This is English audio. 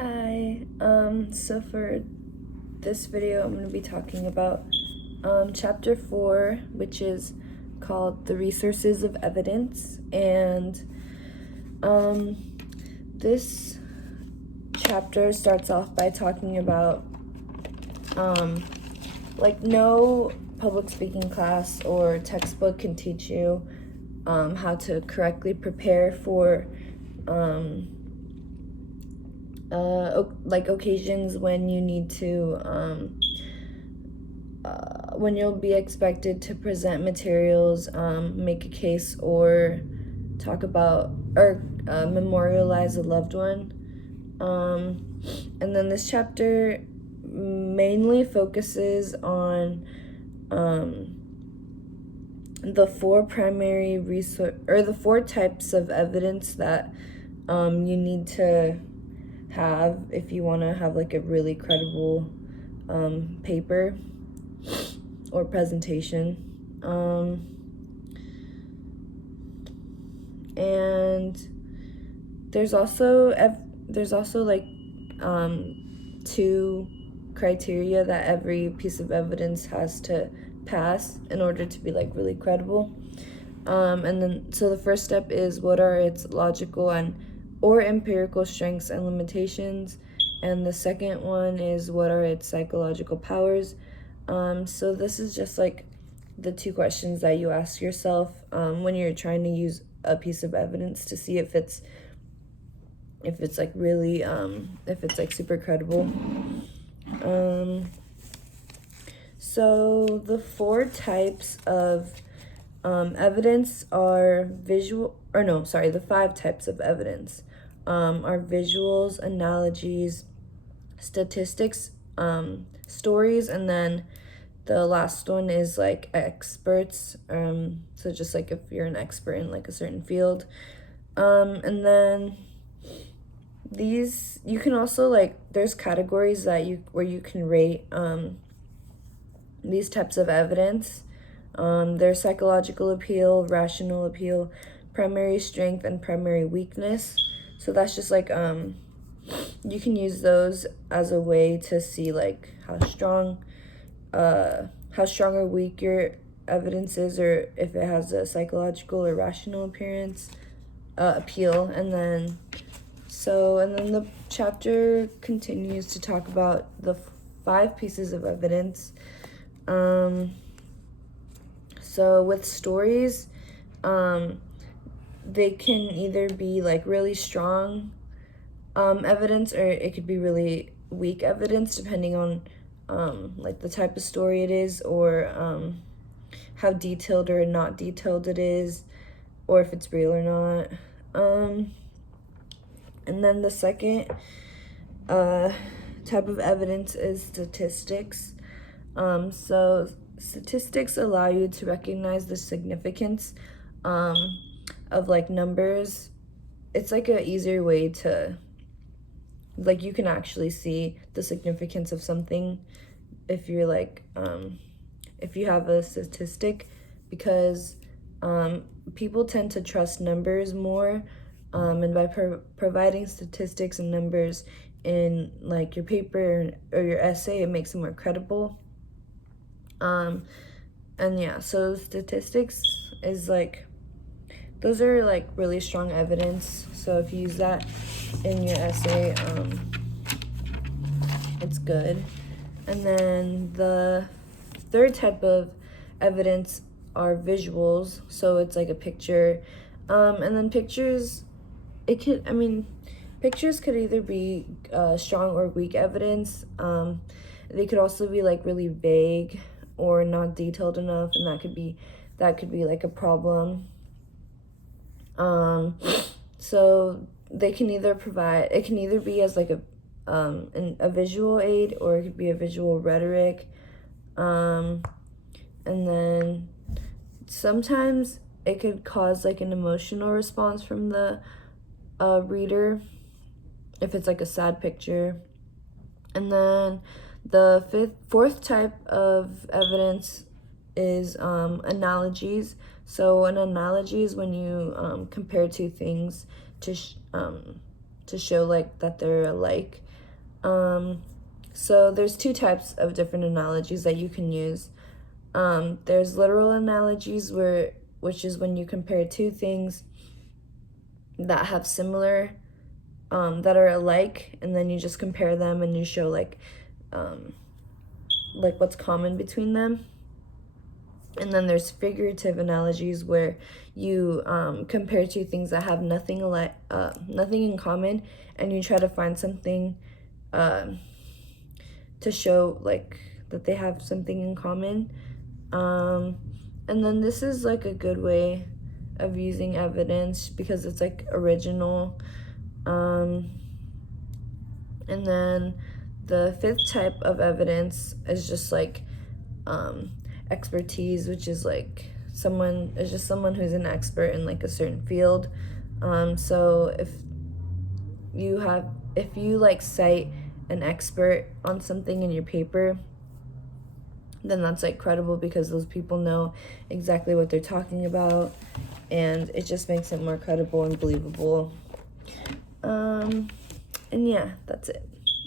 Hi, so for this video, I'm going to be talking about chapter 4, which is called The Resources of Evidence. And this chapter starts off by talking about no public speaking class or textbook can teach you how to correctly prepare for occasions when you need to when you'll be expected to present materials, make a case, or talk about or memorialize a loved one. And then this chapter mainly focuses on the four primary the four types of evidence that you need to have if you want to have like a really credible paper or presentation. And there's also two criteria that every piece of evidence has to pass in order to be like really credible. And then so the first step is what are its logical and or empirical strengths and limitations, and the second one is what are its psychological powers. So this is just like the two questions that you ask yourself when you're trying to use a piece of evidence to see if it's like really if it's like super credible. So the four types of evidence are the five types of evidence are visuals, analogies, statistics, stories, and then the last one is like experts. So just like if you're an expert in like a certain field. And then these, you can also there's categories where you can rate these types of evidence. There's psychological appeal, rational appeal, primary strength, and primary weakness. So that's just you can use those as a way to see like how strong or weak your evidence is, or if it has a psychological or rational appeal. And then the chapter continues to talk about the five pieces of evidence. So with stories, they can either be like really strong evidence, or it could be really weak evidence depending on like the type of story it is, or how detailed or not detailed it is, or if it's real or not. And then the second type of evidence is statistics. So statistics allow you to recognize the significance of like numbers. It's like an easier way to you can actually see the significance of something if you're if you have a statistic, because people tend to trust numbers more, and by providing statistics and numbers in like your paper or your essay, it makes it more credible. And yeah, so statistics is those are like really strong evidence. So if you use that in your essay, it's good. And then the third type of evidence are visuals. So it's like a picture. And then pictures could either be strong or weak evidence. They could also be like really vague or not detailed enough, and that could be like a problem. So it can either be as like a visual aid, or it could be a visual rhetoric. And then sometimes it could cause like an emotional response from the reader if it's like a sad picture. And then the fourth type of evidence is analogies. So an analogy is when you compare two things to show like that they're alike. So there's two types of different analogies that you can use. There's literal analogies which is when you compare two things that have similar, that are alike, and then you just compare them and you show like what's common between them. And then there's figurative analogies where you compare two things that have nothing in common, and you try to find something to show like that they have something in common. And then this is like a good way of using evidence because it's like original. And then the fifth type of evidence is just like expertise, which is like someone who's an expert in like a certain field. So if you like cite an expert on something in your paper, then that's like credible because those people know exactly what they're talking about, and it just makes it more credible and believable. And yeah, that's it.